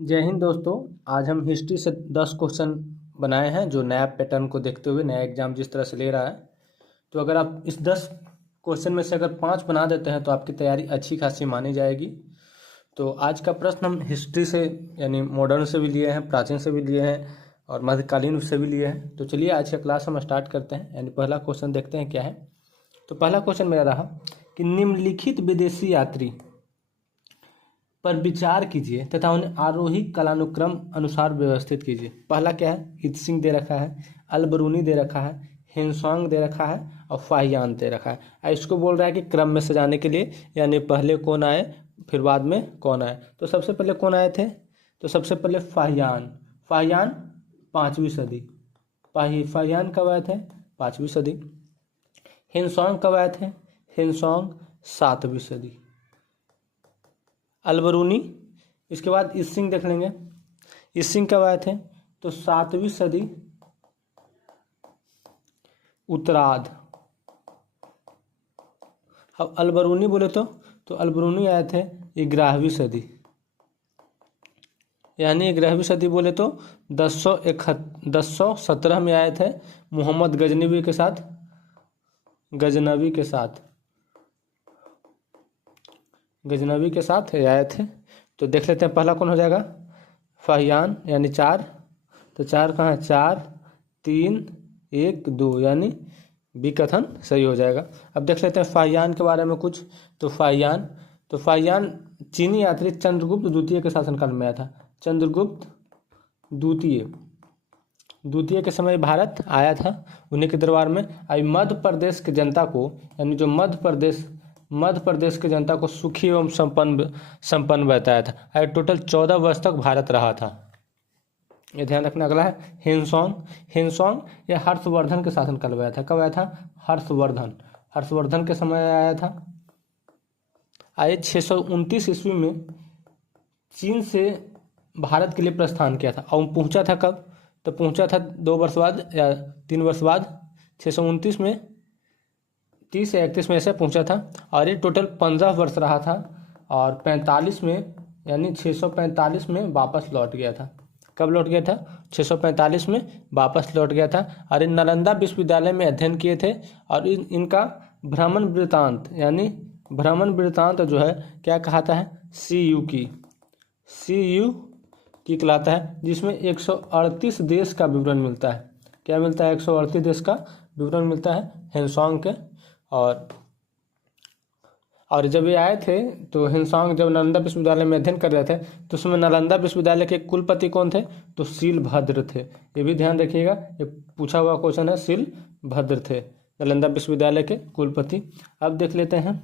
जय हिंद दोस्तों। आज हम हिस्ट्री से 10 क्वेश्चन बनाए हैं जो नया पैटर्न को देखते हुए नया एग्जाम जिस तरह से ले रहा है। तो अगर आप इस 10 क्वेश्चन में से अगर 5 बना देते हैं तो आपकी तैयारी अच्छी खासी मानी जाएगी। तो आज का प्रश्न हम हिस्ट्री से यानी मॉडर्न से भी लिए हैं, प्राचीन से भी लिए हैं और मध्यकालीन से भी लिए हैं। तो चलिए आज का क्लास हम स्टार्ट करते हैं। यानी पहला क्वेश्चन देखते हैं क्या है। तो पहला क्वेश्चन मेरा रहा कि निम्नलिखित विदेशी यात्री पर विचार कीजिए तथा उन्हें आरोही कालानुक्रम अनुसार व्यवस्थित कीजिए। पहला क्या है, इत्सिंग दे रखा है, अलबरूनी दे रखा है, हिंसोंग दे रखा है और फाहियान दे रखा है। इसको बोल रहा है कि क्रम में सजाने के लिए, यानी पहले कौन आए फिर बाद में कौन आए। तो सबसे पहले कौन आए थे, तो सबसे पहले फाहियान। फाहियान 5वीं सदी। फाहियान कब आए थे, 5वीं सदी। हिंसोंग कब आए थे, हिंसोंग 7वीं सदी। अलबरूनी, इसके बाद इत्सिंग देख लेंगे। इत्सिंग कब आए थे, तो 7वीं सदी उत्तरार्ध। अब अलबरूनी बोले तो अलबरूनी आए थे 11वीं सदी, यानी 11वीं सदी बोले तो 1017 में आए थे मोहम्मद गजनवी के साथ। गजनवी के साथ आए थे। तो देख लेते हैं पहला कौन हो जाएगा, फाहियान यानी 4। तो 4 कहाँ है, 4 3 1 2, यानी बी कथन सही हो जाएगा। अब देख लेते हैं फाहियान के बारे में कुछ। तो फाहियान चीनी यात्री चंद्रगुप्त द्वितीय के शासनकाल में आया था। चंद्रगुप्त द्वितीय के समय भारत आया था, उन्हीं के दरबार में। अब मध्य प्रदेश की जनता को, यानी जो मध्य प्रदेश की जनता को सुखी एवं संपन्न बताया था। और टोटल 14 वर्ष तक भारत रहा था, ये ध्यान रखना। अगला है हिंसोंग यह हर्षवर्धन के शासनकाल में आया था। कब आया था, हर्षवर्धन के समय आया था। आए 629 ईस्वी में चीन से भारत के लिए प्रस्थान किया था। और पहुंचा था कब, तो पहुंचा था 2 वर्ष बाद या 3 वर्ष बाद। 629 में 30 या 31 में ऐसे पहुंचा था। और ये टोटल 15 वर्ष रहा था और 45 में, यानी 645 में वापस लौट गया था। कब लौट गया था, 645 में वापस लौट गया था। और इन नालंदा विश्वविद्यालय में अध्ययन किए थे। और इनका भ्रमण वृत्तांत, यानी भ्रमण वृत्तांत जो है क्या कहता है, CU की कहलाता है, जिसमें 138 देश का विवरण मिलता है। क्या मिलता है, 138 देश का विवरण मिलता है हिंसोंग के। और जब ये आए थे तो हिंसोंग जब नालंदा विश्वविद्यालय में अध्ययन कर रहे थे तो उसमें नालंदा विश्वविद्यालय के कुलपति कौन थे, तो शीलभद्र थे। ये भी ध्यान रखिएगा, ये पूछा हुआ क्वेश्चन है। शीलभद्र थे नालंदा विश्वविद्यालय के कुलपति। अब देख लेते हैं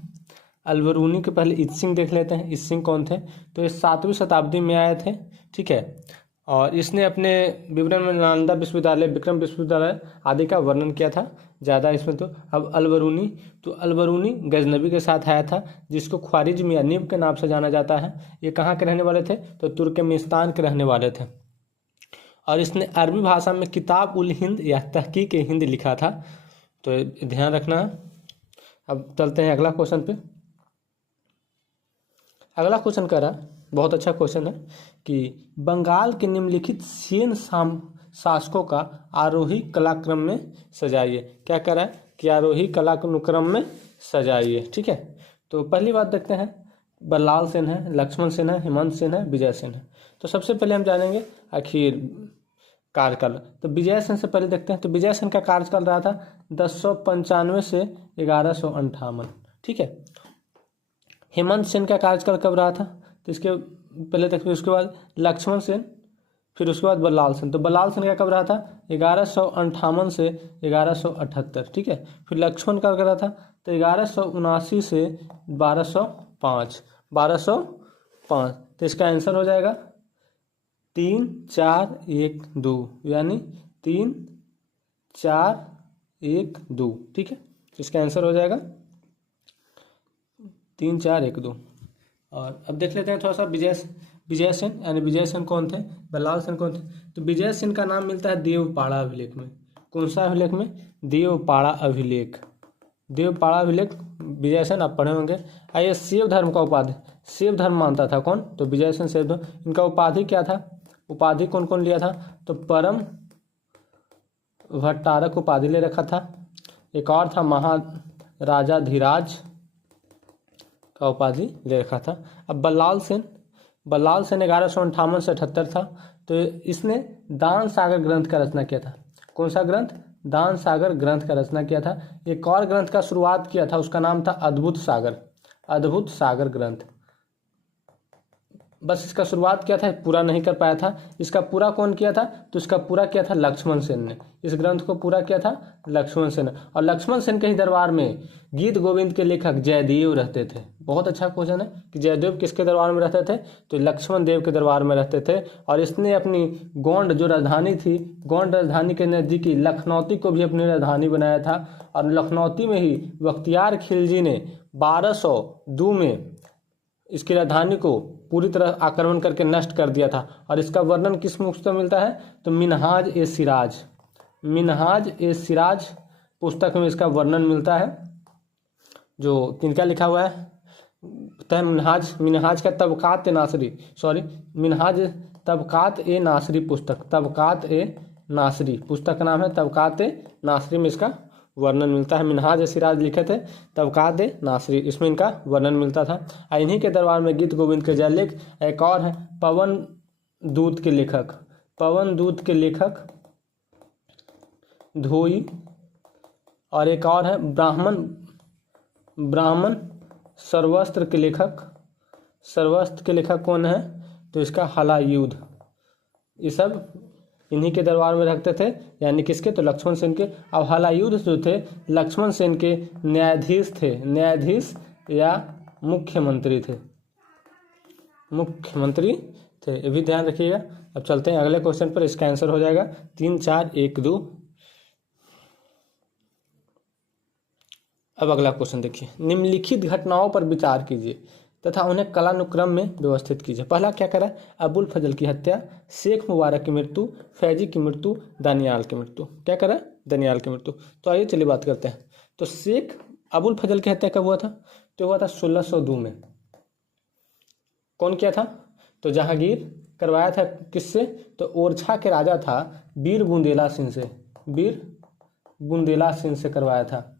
अलबरूनी के पहले इत्सिंग देख लेते हैं। इत्सिंग कौन थे, तो ये 7वीं शताब्दी में आए थे, ठीक है। और इसने अपने विवरण में नालंदा विश्वविद्यालय, विक्रम विश्वविद्यालय आदि का वर्णन किया था ज़्यादा इसमें। तो अब अलबरूनी गजनवी के साथ आया था, जिसको ख्वारिज्म या नीब के नाम से जाना जाता है। ये कहाँ के रहने वाले थे, तो तुर्कमेनिस्तान के रहने वाले थे। और इसने अरबी भाषा में किताब उल हिंद या तहकीक हिंद लिखा था, तो ध्यान रखना। अब चलते हैं अगला क्वेश्चन पे। अगला क्वेश्चन कह रहा, बहुत अच्छा क्वेश्चन है कि बंगाल के निम्नलिखित सेन शासकों का आरोही कलाक्रम में सजाइए। क्या कह रहा है कि आरोही कलानुक्रम में सजाइए, ठीक है। तो पहली बात देखते हैं, बल्लाल सेन है, लक्ष्मण सेन है, हेमंत सेन है, विजय सेन है। तो सबसे पहले हम जानेंगे आखिर कार्यकाल। तो विजय सेन से पहले देखते हैं। तो विजय सेन का कार्यकाल रहा था 1095 से 1158, ठीक है। हेमंत सेन का कार्यकाल कब रहा था, तो इसके पहले तक, फिर उसके बाद लक्ष्मण सेन, फिर उसके बाद बल्लाल सेन। तो बल्लाल सेन का कब रहा था, 1158 से 1178, ठीक है। फिर लक्ष्मण का कब रहा था, तो 1179 से 1205। तो इसका आंसर हो जाएगा 3 4 1 2, यानी 3 4 1 2, ठीक है। तो इसका आंसर हो जाएगा 3 4 1 2। और अब देख लेते हैं थोड़ा सा विजय सेन, यानी विजय सेन कौन थे, बल्लाल सेन कौन थे। तो विजय सेन का नाम मिलता है देवपाड़ा अभिलेख में। कौन सा अभिलेख में, देवपाड़ा अभिलेख विजय सेन आप पढ़े होंगे। आइए, शैव धर्म का उपाधि, शिव धर्म मानता था। कौन? तो विजय सेन शिव धर्म। इनका उपाधि क्या था? उपाधि कौन कौन लिया था? तो परम भट्टारक उपाधि ले रखा था। एक और था महाराजा धीराज का उपाधि ले रखा था। अब बल्लाल सेन 1158 से 78 था। तो इसने दान सागर ग्रंथ का रचना किया था। कौन सा ग्रंथ? दान सागर ग्रंथ का रचना किया था। एक और ग्रंथ का शुरुआत किया था, उसका नाम था अद्भुत सागर ग्रंथ। बस इसका शुरुआत किया था, पूरा नहीं कर पाया था। इसका पूरा कौन किया था? तो इसका पूरा किया था लक्ष्मण सेन ने। इस ग्रंथ को पूरा किया था लक्ष्मण सेन। और लक्ष्मण सेन के ही दरबार में गीत गोविंद के लेखक जयदेव रहते थे। बहुत अच्छा क्वेश्चन है कि जयदेव किसके दरबार में रहते थे? तो लक्ष्मण देव के दरबार में रहते थे। और इसने अपनी गोंड जो राजधानी थी, गोंड राजधानी के नज़दीकी लखनौती को भी अपनी राजधानी बनाया था। और लखनौती में ही बख्तियार खिलजी ने 1202 में इसकी राजधानी को पूरी तरह आक्रमण करके नष्ट कर दिया था। और इसका वर्णन किस पुस्तक में मिलता है? तो मिनहाज ए सिराज पुस्तक में इसका वर्णन मिलता है। जो किनका लिखा हुआ है? तो मिनहाज का तबकात ए नासरी पुस्तक का नाम है तबकात ए नासरी में इसका वर्णन मिलता है। मिनहाज सिराज लिखे थे, तबकात ए नासरी, इसमें इनका वर्णन मिलता था। इन्हीं के दरबार में गीत गोविंद के जयलेख। एक और है पवन दूत के लेखक धोई। और एक और है ब्राह्मण सर्वस्त्र के लेखक कौन है? तो इसका हलायुध। ये सब इन्हीं के दरबार में रखते थे, यानी किसके? तो लक्ष्मण सेन के। अब हलायुध जो थे लक्ष्मण सेन के न्यायाधीश या मुख्यमंत्री थे। ये भी ध्यान रखिएगा। अब चलते हैं अगले क्वेश्चन पर। इसका आंसर हो जाएगा 3, 4, 1, 2। अब अगला क्वेश्चन देखिए। निम्नलिखित घटनाओं पर विचार कीजिए तथा उन्हें कालानुक्रम में व्यवस्थित कीजिए। पहला क्या करा? अबुल फजल की हत्या, शेख मुबारक की मृत्यु, फैजी की मृत्यु, दानियाल की मृत्यु। क्या करा? दानियाल की मृत्यु। तो आइए चलिए बात करते हैं। तो शेख अबुल फजल की हत्या कब हुआ था? तो हुआ था 1602 में। कौन किया था? तो जहांगीर करवाया था। किससे? तो ओरछा के राजा था वीर बुंदेला सिंह से करवाया था।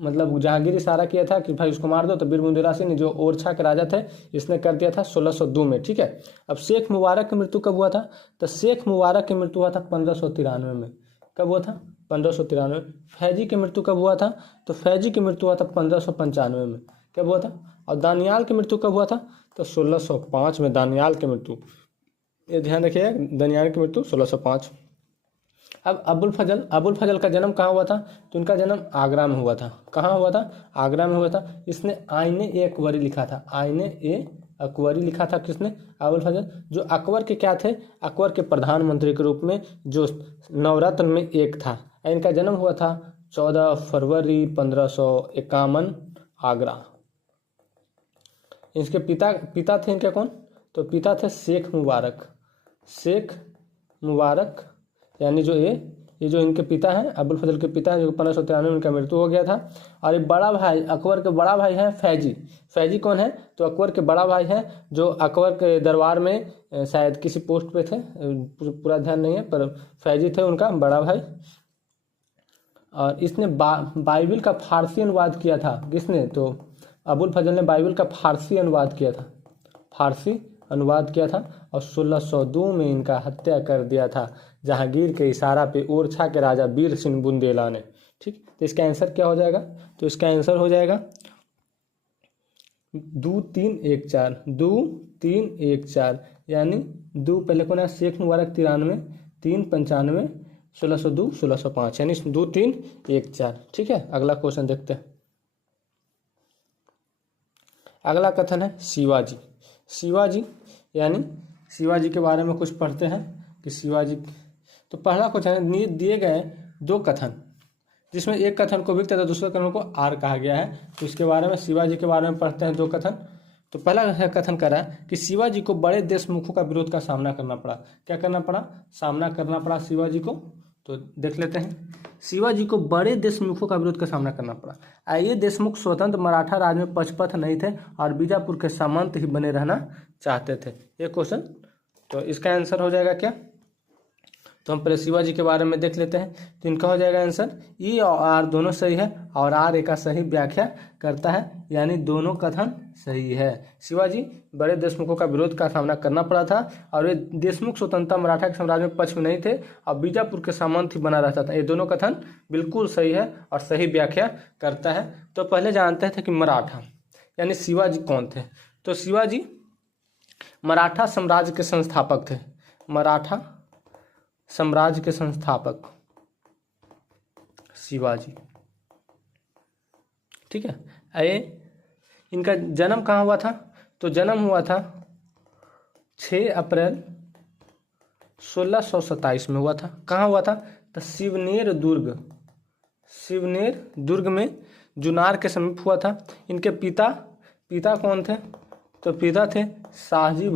मतलब जहांगीर इशारा किया था कि भाई उसको मार दो, तो वीर बुंदेला सिंह जो ओरछा के राजा थे इसने कर दिया था 1602 में। ठीक है। अब शेख मुबारक की मृत्यु कब हुआ था? तो शेख मुबारक की मृत्यु हुआ था 1593 में। कब हुआ था? 1593। फैजी की मृत्यु कब हुआ था? तो फैजी की मृत्यु हुआ था 1595 में। कब हुआ था? और दानियाल की मृत्यु कब हुआ था? तो 1605 में दानियाल की मृत्यु। ये ध्यान रखिएगा, दानियाल की मृत्यु 1605। अब अबुल फजल का जन्म कहाँ हुआ था? तो इनका जन्म आगरा में हुआ था। कहाँ हुआ था? आगरा में हुआ था। इसने आईने-ए-अकबरी लिखा था। आईने-ए-अकबरी लिखा था किसने? अबुल फजल। जो अकबर के क्या थे? अकबर के प्रधानमंत्री के रूप में, जो नवरत्न में एक था। इनका जन्म हुआ था 14 फरवरी 1551 आगरा। इसके पिता थे इनके कौन? तो पिता थे शेख मुबारक, यानी जो ये जो इनके पिता हैं, अबुल फजल के पिता हैं, जो 1593 में इनका मृत्यु हो गया था। और ये बड़ा भाई, अकबर के बड़ा भाई हैं फैजी कौन है? तो अकबर के बड़ा भाई हैं, जो अकबर के दरबार में शायद किसी पोस्ट पे थे, पूरा ध्यान नहीं है, पर फैजी थे उनका बड़ा भाई। और इसने बाइबिल का फारसी अनुवाद किया था। किसने? तो अबुल फजल ने बाइबिल का फारसी अनुवाद किया था। और 1602 में इनका हत्या कर दिया था जहांगीर के इशारा पे ओरछा के राजा वीर सिंह बुंदेला ने। ठीक। तो इसका आंसर क्या हो जाएगा? तो इसका आंसर हो जाएगा 2, 3, 1, 4। 2, 3, 1, 4, यानी 2 पहले कौन है? शेख मुबारक 93, 3 95, 1602, 1605, यानी 2, 3, 1, 4। ठीक है। अगला क्वेश्चन देखते हैं। अगला कथन है शिवाजी, यानी शिवाजी के बारे में कुछ पढ़ते हैं कि शिवाजी। तो पहला क्वेश्चन है, दिए गए 2 कथन, जिसमें एक कथन को विक्त तथा दूसरे कथन को आर कहा गया है। तो इसके बारे में, शिवाजी के बारे में पढ़ते हैं 2 कथन। तो पहला कथन कर रहा है कि शिवाजी को बड़े देशमुखों का विरोध का सामना करना पड़ा। क्या करना पड़ा? सामना करना पड़ा शिवाजी को। तो देख लेते हैं। शिवाजी को बड़े देशमुखों का विरोध का सामना करना पड़ा। ये देशमुख स्वतंत्र मराठा राज में पक्षपात नहीं थे और बीजापुर के सामंत ही बने रहना चाहते थे। ये क्वेश्चन, तो इसका आंसर हो जाएगा क्या? तो हम पहले शिवाजी के बारे में देख लेते हैं। तो इनका हो जाएगा आंसर ई और आर दोनों सही है और आर एक का सही व्याख्या करता है, यानी दोनों कथन सही है। शिवाजी बड़े देशमुखों का विरोध का सामना करना पड़ा था और ये देशमुख स्वतंत्रता मराठा के साम्राज्य में पक्ष में नहीं थे और बीजापुर के सामंत ही बना रहता था। ये दोनों कथन बिल्कुल सही है और सही व्याख्या करता है। तो पहले जानते थे कि मराठा यानी शिवाजी कौन थे। तो शिवाजी मराठा साम्राज्य के संस्थापक थे। मराठा साम्राज्य के संस्थापक शिवाजी, ठीक है। ये इनका जन्म कहाँ हुआ था? तो जन्म हुआ था 6 अप्रैल 1627 में हुआ था। कहाँ हुआ था? तो शिवनेर दुर्ग में जुनार के समीप हुआ था। इनके पिता कौन थे? तो पिता थे शाहजी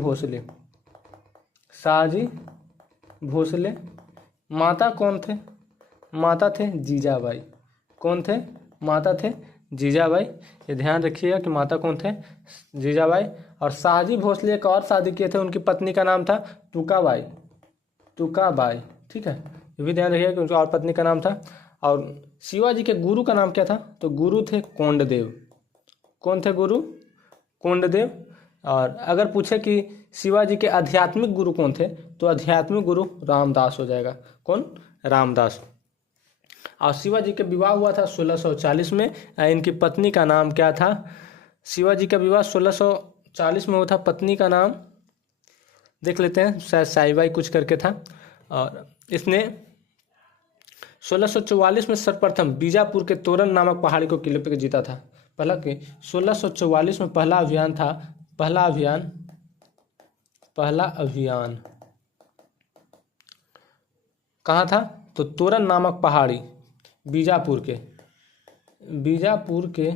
भोसले। माता कौन थे? माता थे जीजाबाई। कौन थे? माता थे जीजाबाई। ये ध्यान रखिएगा कि माता कौन थे? जीजाबाई। और शाहजी भोसले एक और शादी किए थे, उनकी पत्नी का नाम था तुकाबाई, ठीक है। ये भी ध्यान रखिएगा कि उनकी और पत्नी का नाम था। और शिवाजी के गुरु का नाम क्या था? तो गुरु थे कोंडदेव। कौन थे गुरु? कोंडदेव। और अगर पूछे कि शिवाजी के आध्यात्मिक गुरु कौन थे, तो आध्यात्मिक गुरु रामदास हो जाएगा। कौन? रामदास। और शिवाजी का विवाह हुआ था 1640 में। इनकी पत्नी का नाम क्या था? शिवाजी का विवाह 1640 में हुआ था। पत्नी का नाम देख लेते हैं, शायद साईबाई कुछ करके था। और इसने 1644 में सर्वप्रथम बीजापुर के तोरण नामक पहाड़ी को किले पर जीता था। पहला कि 1644 में पहला अभियान कहाँ था? तो तोरण नामक पहाड़ी, बीजापुर के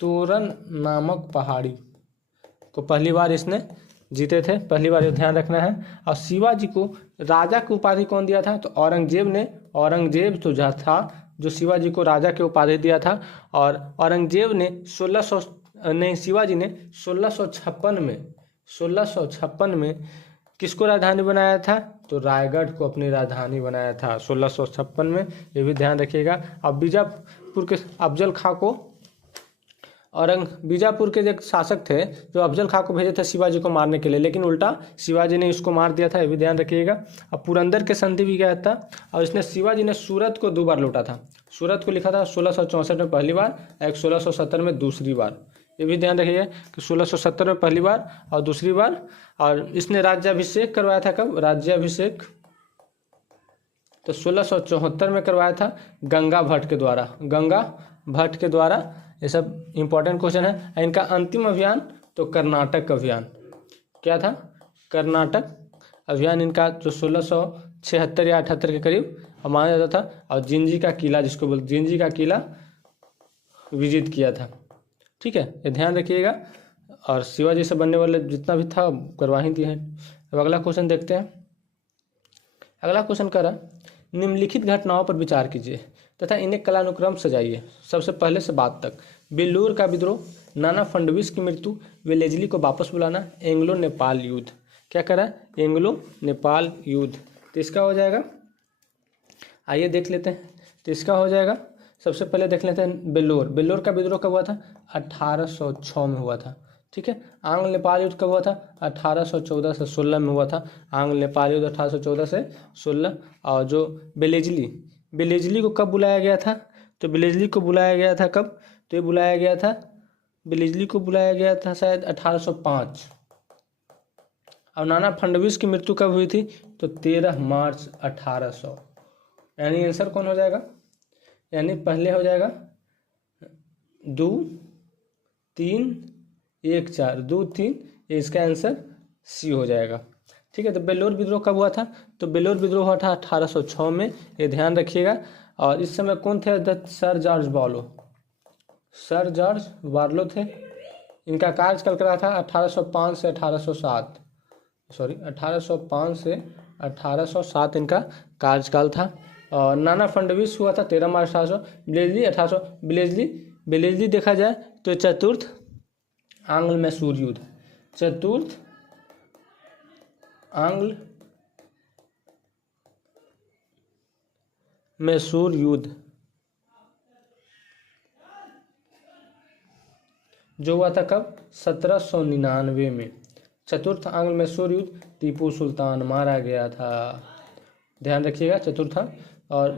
तोरण नामक पहाड़ी को पहली बार इसने जीते थे। पहली बार ये ध्यान रखना है। और शिवाजी को राजा की उपाधि कौन दिया था? तो औरंगजेब तो जो था, जो शिवाजी को राजा की उपाधि दिया था। और औरंगजेब ने शिवाजी ने 1656 में किसको राजधानी बनाया था? तो रायगढ़ को अपनी राजधानी बनाया था 1656 में। ये भी ध्यान रखिएगा। अब बीजापुर के अफजल खां को बीजापुर के एक शासक थे जो अफजल खां को भेजे थे शिवाजी को मारने के लिए, लेकिन उल्टा शिवाजी ने इसको मार दिया था। ये भी ध्यान रखिएगा। अब पुरंदर के संधि भी गया था और इसने शिवाजी ने सूरत को 2 बार लूटा था। सूरत को लिखा था 1664 में पहली बार, एक 1670 में दूसरी बार। ये भी ध्यान रखिएगा कि 1670 में पहली बार और दूसरी बार। और इसने राज्याभिषेक करवाया था। कब? राज्याभिषेक तो 1674 में करवाया था गंगा भट्ट के द्वारा। ये सब इंपॉर्टेंट क्वेश्चन है। इनका अंतिम अभियान तो कर्नाटक अभियान। क्या था? कर्नाटक अभियान इनका, जो 1676 या 78 के करीब माना जाता था। और जिंजी का किला, जिसको बोलते जिंजी का किला विजिट किया था। ठीक है, ये ध्यान रखिएगा। और शिवाजी से बनने वाले जितना भी था करवा ही दिए हैं। अब अगला क्वेश्चन देखते हैं। अगला क्वेश्चन कह रहा, निम्नलिखित घटनाओं पर विचार कीजिए तथा इन्हें कालानुक्रम सजाइए। सबसे पहले से बाद तक। बेल्लूर का विद्रोह, नाना फडणवीस की मृत्यु, वेलेजली को वापस बुलाना, एंग्लो नेपाल युद्ध। क्या करा? एंग्लो नेपाल युद्ध। तो इसका हो जाएगा, आइए देख लेते हैं। तो इसका हो जाएगा, सबसे पहले देख लेते हैं बेल्लूर का विद्रोह कब हुआ था? 1806 में हुआ था। ठीक है। आंग्ल नेपाल युद्ध कब हुआ था? 1814 से 16 में हुआ था। आंग्ल नेपाल युद्ध 1814 से 16। और जो बेलेजली को कब बुलाया गया था? तो बेलेजली को बुलाया गया था कब? तो ये बुलाया गया था, बेलेजली को बुलाया गया था शायद 1805। और नाना फडणवीस की मृत्यु कब हुई थी? तो 13 मार्च 1800। यानी आंसर कौन हो जाएगा? यानी पहले हो जाएगा 2 3 1 4 2 3। इसका आंसर सी हो जाएगा। ठीक है। तो बेल्लूर विद्रोह कब हुआ था? तो बेल्लूर विद्रोह हुआ था 1806 में। ये ध्यान रखिएगा। और इस समय कौन थे? सर जॉर्ज बार्लो थे। इनका कार्यकाल रहा था 1805 से 1807। 1805 से 1807 इनका कार्यकाल था। और नाना फडणवीस हुआ था 13 मार्च 1800। ब्लेजली देखा जाए तो चतुर्थ आंग्ल मैसूर युद्ध, चतुर्थ आंग्ल मैसूर युद्ध जो हुआ था कब? 1799 में। चतुर्थ आंग्ल मैसूर युद्ध टीपू सुल्तान मारा गया था, ध्यान रखिएगा। चतुर्थ। और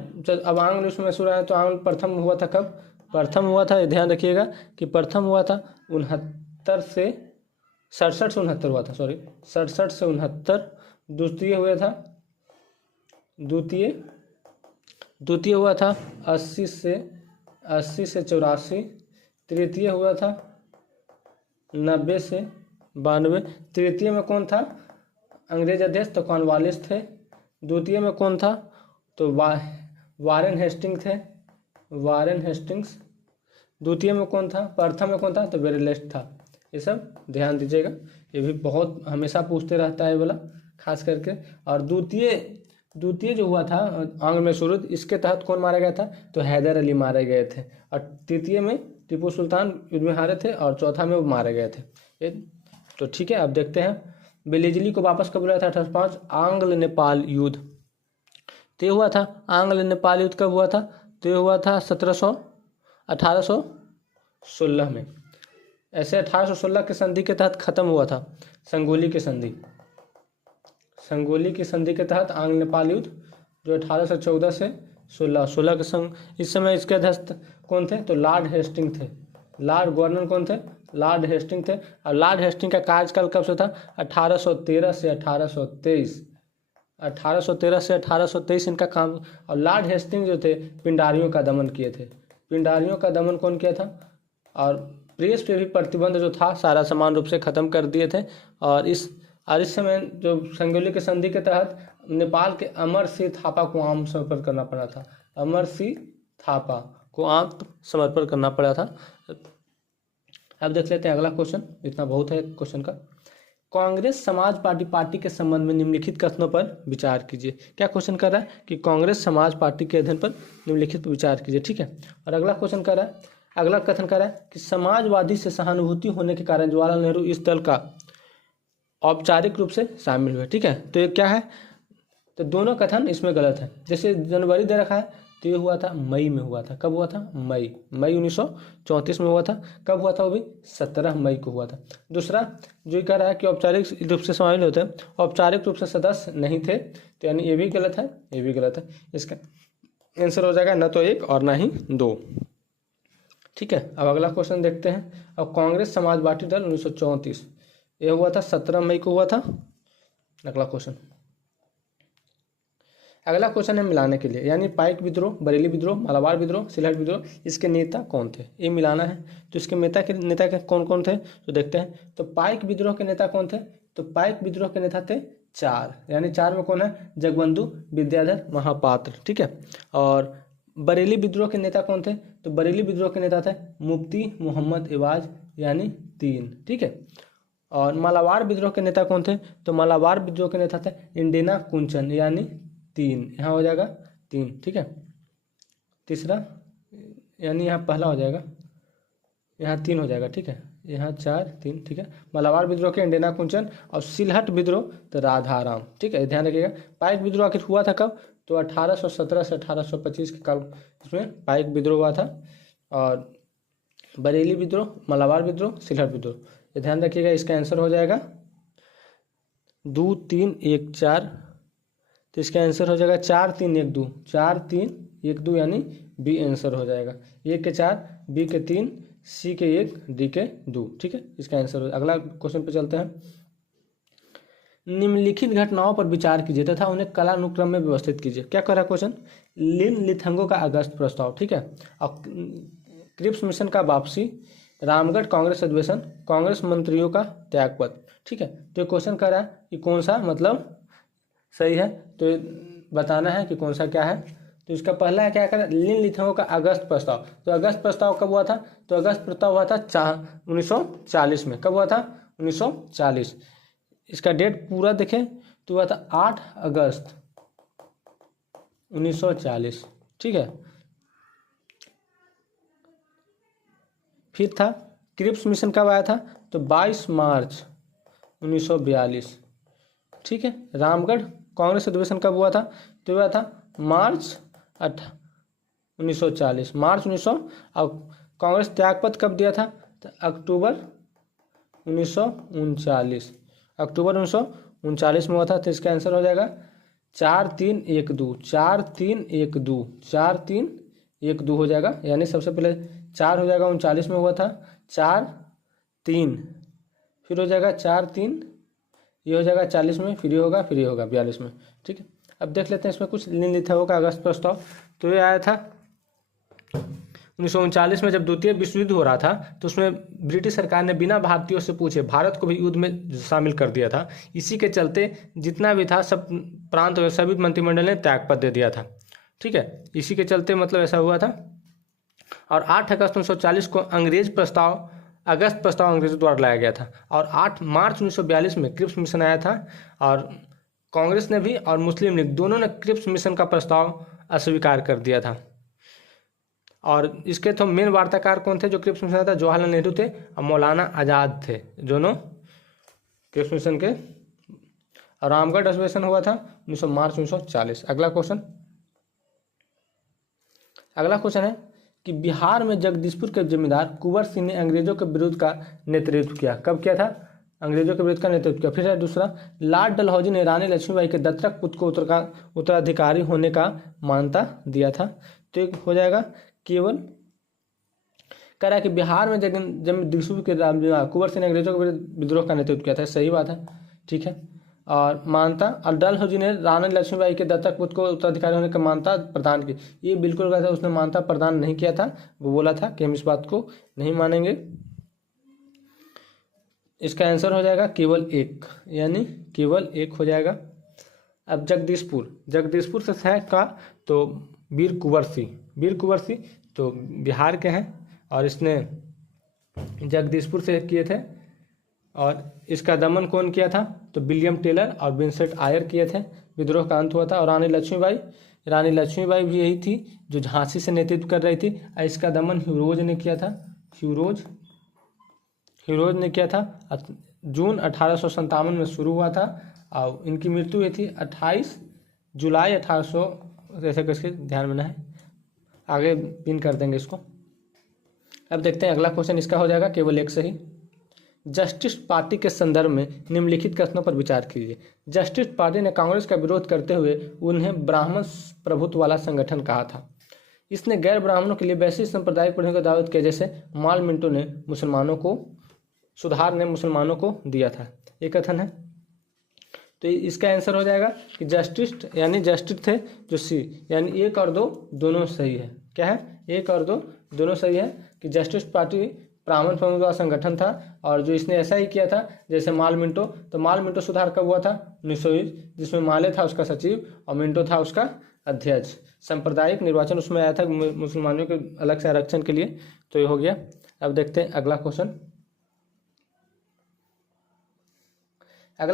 अब आंग्ल मैसूर आया तो आंग्ल प्रथम हुआ था कब? प्रथम हुआ था, ध्यान रखिएगा कि प्रथम हुआ था 69 से 67 हुआ था, 67 से 69। द्वितीय हुआ था द्वितीय हुआ था 80 से 84। तृतीय हुआ था 90 से 92। तृतीय में कौन था? अंग्रेज अध्यक्ष तो कॉर्नवालिस थे। द्वितीय में कौन था? तो वारेन हेस्टिंग्स। द्वितीय में कौन था? प्रथम में कौन था? तो बेरेलेस्ट था। ये सब ध्यान दीजिएगा, ये भी बहुत हमेशा पूछते रहता है बोला खास करके। और द्वितीय जो हुआ था आंग्ल मैसूर युद्ध, इसके तहत कौन मारा गया था? तो हैदर अली मारे गए थे। और तृतीय में टीपू सुल्तान युद्ध में हारे थे और चौथा में वो मारे गए थे। ये तो ठीक है। अब देखते हैं बेलेजली को वापस कब बुलाया था? 1805 आंग्ल नेपाल युद्ध तो हुआ था। आंग्ल नेपाल युद्ध कब हुआ था? तो हुआ था 1816 में। ऐसे 1816 के संधि के तहत खत्म हुआ था संगोली की संधि के तहत आंग्ल नेपाल युद्ध जो 1814 से 16 के संग। इस समय इसके अध्यक्ष कौन थे? तो लॉर्ड हेस्टिंग थे। लॉर्ड गवर्नर कौन थे? लॉर्ड हेस्टिंग थे। और लॉर्ड हेस्टिंग का कार्यकाल कब से था? 1813 से 1823। 1813 से 1823 इनका काम। और लॉर्ड हेस्टिंग जो थे पिंडारियों का दमन किए थे। पिंडारियों का दमन कौन किया था? और प्रेस पे भी प्रतिबंध जो था सारा समान रूप से खत्म कर दिए थे। और इस समय जो संगोली के संधि के तहत नेपाल के अमर सिंह थापा को आत्मसमर्पण करना पड़ा था। अमर सिंह थापा को आत्मसमर्पण करना पड़ा था। अब देख लेते हैं अगला क्वेश्चन, इतना बहुत है क्वेश्चन का। कांग्रेस समाज पार्टी के संबंध में निम्नलिखित कथनों पर विचार कीजिए। क्या क्वेश्चन कर रहा है कि कांग्रेस समाज पार्टी के अध्ययन पर निम्नलिखित विचार कीजिए, ठीक है। और अगला क्वेश्चन कर रहा है, अगला कथन कर रहा है कि समाजवादी से सहानुभूति होने के कारण जवाहरलाल नेहरू इस दल का औपचारिक रूप से शामिल हुए, ठीक है। तो ये क्या है? तो दोनों कथन इसमें गलत है। जैसे जनवरी दे रखा है तो ये हुआ था मई में हुआ था। कब हुआ था? मई 1934 में हुआ था। कब हुआ था? वो भी 17 मई को हुआ था। दूसरा जो कह रहा है कि औपचारिक रूप से शामिल होते हैं, औपचारिक रूप से सदस्य नहीं थे, तो यानी ये भी गलत है, ये भी गलत है। इसका आंसर हो जाएगा न तो 1 और ना ही 2, ठीक है। अब अगला क्वेश्चन देखते हैं। अब कांग्रेस समाजवादी दल 1934 ये हुआ था 17 मई को हुआ था। अगला क्वेश्चन है मिलाने के लिए, यानी पाइक विद्रोह, बरेली विद्रोह, मालाबार विद्रोह, सिलहट विद्रोह, इसके नेता कौन थे? ये मिलाना है। तो इसके नेता के कौन कौन थे तो देखते हैं। तो पाइक विद्रोह के नेता कौन थे? तो पाइक विद्रोह के नेता थे 4, यानी 4 में कौन है? जगबंधु विद्याधर महापात्र, ठीक है। और बरेली विद्रोह के नेता कौन थे? तो बरेली विद्रोह के नेता थे मुफ्ती मोहम्मद एवाज, यानी 3, ठीक है। और मालाबार विद्रोह के नेता कौन थे? तो मालाबार विद्रोह के नेता थे इंडेना कुंचन, यानी 3, यहाँ हो जाएगा 3, ठीक है। तीसरा यानी यहाँ पहला हो जाएगा, यहाँ 3 हो जाएगा, ठीक है। यहाँ 4 3, ठीक है। मालाबार विद्रोह के इंडेना कुंचन और सिलहट विद्रोह तो राधाराम, ठीक है, ध्यान रखिएगा। पाइक विद्रोह आखिर हुआ था कब? तो 1817 से 1825 के काल इसमें पाइक विद्रोह हुआ था। और बरेली विद्रोह, मालाबार विद्रोह, सिलहट विद्रोह, ये ध्यान रखिएगा। इसका आंसर हो जाएगा 2 3 1 4, तो इसका आंसर हो जाएगा 4 3 1 2, 4 3 1 2, यानी बी आंसर हो जाएगा। ए के 4, बी के 3, सी के 1, डी के 2, ठीक है, इसका आंसर हो। अगला क्वेश्चन पे चलते हैं। निम्नलिखित घटनाओं पर विचार कीजिए तथा उन्हें कालानुक्रम में व्यवस्थित कीजिए। क्या कर रहा है क्वेश्चन? लिन लिथंगो का अगस्त प्रस्ताव, ठीक है। और क्रिप्स मिशन का वापसी, रामगढ़ कांग्रेस अधिवेशन, कांग्रेस मंत्रियों का त्यागपत्र, ठीक है। तो क्वेश्चन कर रहा है कि कौन सा मतलब सही है, तो बताना है कि कौन सा क्या है। तो इसका पहला है क्या कर, लिन लिथंगो का अगस्त प्रस्ताव। तो अगस्त प्रस्ताव कब हुआ था? तो अगस्त प्रस्ताव हुआ था 1940 में। कब हुआ था? 1940। इसका डेट पूरा देखें तो हुआ था 8 अगस्त 1940, ठीक है। फिर था क्रिप्स मिशन कब आया था, तो 22 मार्च 1942, ठीक है। रामगढ़ कांग्रेस अधिवेशन कब हुआ था, तो हुआ था मार्च 1940, मार्च 1900। और कांग्रेस त्यागपत्र कब दिया था, तो अक्टूबर 1939, अक्टूबर 1939 में हुआ था। तो इसका आंसर हो जाएगा 4312, 4312, 4312 हो जाएगा। यानी सबसे पहले 4 हो जाएगा 39 में हुआ था, 4-3, फिर हो जाएगा 4-3, ये हो जाएगा 40 में, फिर ये होगा, फिर ये होगा 42 में, ठीक है। अब देख लेते हैं इसमें कुछ निम्नलिखितों का अगस्त प्रस्ताव। तो ये आया था 1939 में, जब द्वितीय विश्व युद्ध हो रहा था, तो उसमें ब्रिटिश सरकार ने बिना भारतीयों से पूछे भारत को भी युद्ध में शामिल कर दिया था। इसी के चलते जितना भी था सब प्रांत और सभी मंत्रिमंडल ने त्यागपत्र दे दिया था, ठीक है। इसी के चलते मतलब ऐसा हुआ था। और 8 अगस्त 1940 को अगस्त प्रस्ताव अंग्रेजों द्वारा लाया गया था। और 8 मार्च 1942 में क्रिप्स मिशन आया था, और कांग्रेस ने भी और मुस्लिम लीग दोनों ने क्रिप्स मिशन का प्रस्ताव अस्वीकार कर दिया था। और इसके तो मेन वार्ताकार कौन थे जो क्रिप्स मिशन आया था, जवाहरलाल नेहरू थे और मौलाना आज़ाद थे, दोनों क्रिप्स मिशन के। और रामगढ़ अधिवेशन हुआ था मार्च 1940। अगला क्वेश्चन है कि बिहार में जगदीशपुर के जमींदार कुंवर सिंह ने अंग्रेजों के विरुद्ध का नेतृत्व किया। कब किया था, अंग्रेजों के विरुद्ध का नेतृत्व किया। फिर है दूसरा, लॉर्ड डलहौजी ने रानी लक्ष्मीबाई के दत्तक पुत्र को उत्तराधिकारी होने का मान्यता दिया था। तो एक हो जाएगा केवल, कह रहा है कि बिहार में जगदीशपुर के कुंवर सिंह ने अंग्रेजों के विरुद्ध विद्रोह का नेतृत्व किया था, सही बात है, ठीक है। और मानता, और डलहौजी ने रानी लक्ष्मीबाई के दत्तक पुत्र को उत्तराधिकारी होने का मान्यता प्रदान की। ये बिल्कुल गलत है, उसने मान्यता प्रदान नहीं किया था। वो बोला था कि हम इस बात को नहीं मानेंगे। इसका आंसर हो जाएगा केवल 1, यानी केवल 1 हो जाएगा। अब जगदीशपुर से है का, तो वीर कुंवर सिंह तो बिहार के हैं, और इसने जगदीशपुर से किए थे। और इसका दमन कौन किया था, तो विलियम टेलर और विंसेंट आयर किए थे। विद्रोह का अंत हुआ था। और रानी लक्ष्मीबाई भी यही थी जो झांसी से नेतृत्व कर रही थी। और इसका दमन ह्यूरोज ने किया था, ह्यूरोज ने किया था। जून 1857 में शुरू हुआ था, और इनकी मृत्यु हुई थी 28 जुलाई 1800, ऐसे करके ध्यान में है, आगे पिन कर देंगे इसको। अब देखते हैं अगला क्वेश्चन, इसका हो जाएगा केवल 1 सही। जस्टिस पार्टी के संदर्भ में निम्नलिखित कथनों पर विचार कीजिए। जस्टिस पार्टी ने कांग्रेस का विरोध करते हुए उन्हें ब्राह्मण प्रभुत्व वाला संगठन कहा था। इसने गैर ब्राह्मणों के लिए वैसी सांप्रदायिक पढ़ने का दावत किया जैसे माल मिंटो ने मुसलमानों को दिया था। ये कथन है। तो इसका आंसर हो जाएगा कि जस्टिस थे जो सी, यानी 1 और 2 दोनों सही है। क्या है, 1 और 2 दोनों सही है कि जस्टिस पार्टी ब्राह्मण प्रमुख का संगठन था। और जो इसने ऐसा ही किया था जैसे माल मिंटो, तो माल मिंटो सुधार कब हुआ था, 1920, जिसमें माले था उसका सचिव और मिंटो था उसका अध्यक्ष। सांप्रदायिक निर्वाचन उसमें आया था मुसलमानों के अलग से आरक्षण के लिए। तो ये हो गया। अब देखते हैं अगला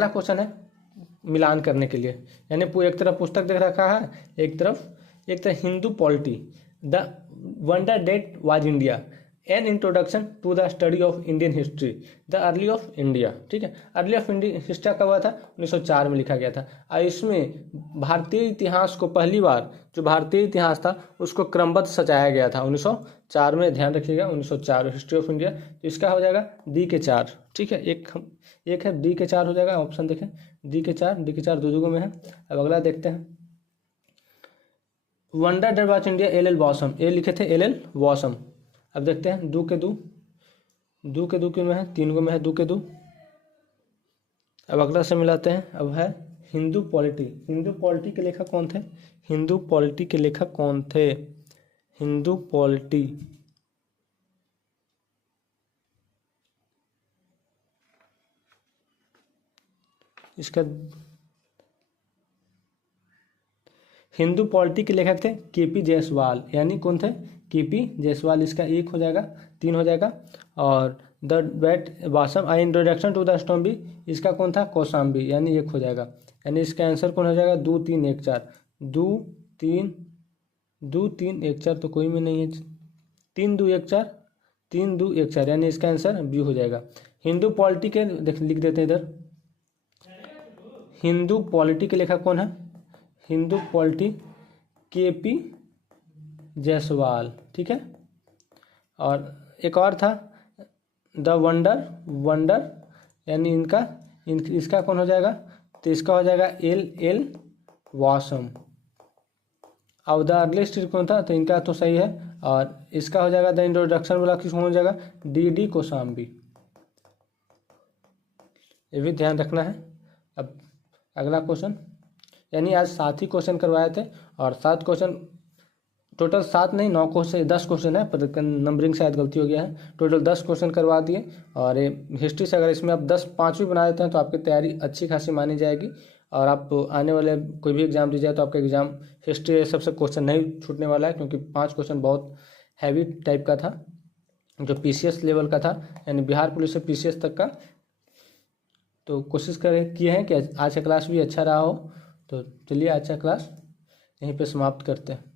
क्वेश्चन है मिलान करने के लिए, यानी एक तरफ पुस्तक देख रखा है, एक तरफ Hindu polity, the wonder that was India, an introduction to the study of Indian history, the early of India. ठीक है, अर्ली ऑफ इंडिया हिस्ट्री कब हुआ था, 1904 में लिखा गया था। और इसमें भारतीय इतिहास को पहली बार, जो भारतीय इतिहास था उसको क्रमबद्ध सजाया गया था 1904 में। ध्यान रखिएगा 1904 हिस्ट्री ऑफ इंडिया। तो इसका हो जाएगा डी के 4। ठीक है, एक है डी के 4 हो जाएगा। ऑप्शन देखें, डी के 4 दो में है। अब अगला देखते हैं, wonder that was India, L Basham, A लिखे थे एल वॉसम। अब देखते हैं दो के दो में है, 3 में है दो के दो। अब अगला से मिलाते हैं। अब है हिंदू पॉलिटी के लेखक कौन थे, हिंदू पॉलिटी इसका हिंदू पॉलिटी के लेखक थे केपी जायसवाल, यानी कौन थे, केपी जायसवाल। इसका 1 हो जाएगा, 3 हो जाएगा। और the bat Basham I introduction to the स्टोम्बी, इसका कौन था, कौशाम्बी, यानी एक हो जाएगा। यानी इसका आंसर कौन हो जाएगा, 2 3 1 4, 2 3 1 4 तो कोई में नहीं है, 3 2 1 4, 3 2 1 4, यानी इसका आंसर बी हो जाएगा। हिंदू पॉलिटी के लिख देते हैं इधर, हिंदू पॉलिटी के लेखक कौन है, हिंदू पॉलिटी KP जायसवाल, ठीक है। और एक और था द वंडर, यानी इसका कौन हो जाएगा, तो इसका हो जाएगा L वासम। और द अर्लीस्ट कौन था, तो इनका तो सही है, और इसका हो जाएगा द इंट्रोडक्शन वाला किस हो जाएगा, D कौशाम्बी। ये भी ध्यान रखना है। अब अगला क्वेश्चन, यानी आज 7 ही क्वेश्चन करवाए थे, और 7 क्वेश्चन टोटल 7 नहीं 9 क्वेश्चन 10 क्वेश्चन है, पर नंबरिंग शायद गलती हो गया है, टोटल 10 क्वेश्चन करवा दिए। और ये हिस्ट्री से अगर इसमें आप 10 5 भी बना देते हैं तो आपकी तैयारी अच्छी खासी मानी जाएगी, और आप आने वाले कोई भी एग्जाम दीजिए तो आपका एग्जाम हिस्ट्री सबसे क्वेश्चन नहीं छूटने वाला है, क्योंकि 5 क्वेश्चन बहुत हैवी टाइप का था, जो PCS लेवल का था, यानी बिहार पुलिस से PCS तक का। तो कोशिश किए हैं कि आज का क्लास भी अच्छा रहा हो। तो चलिए आज का क्लास यहीं पे समाप्त करते हैं।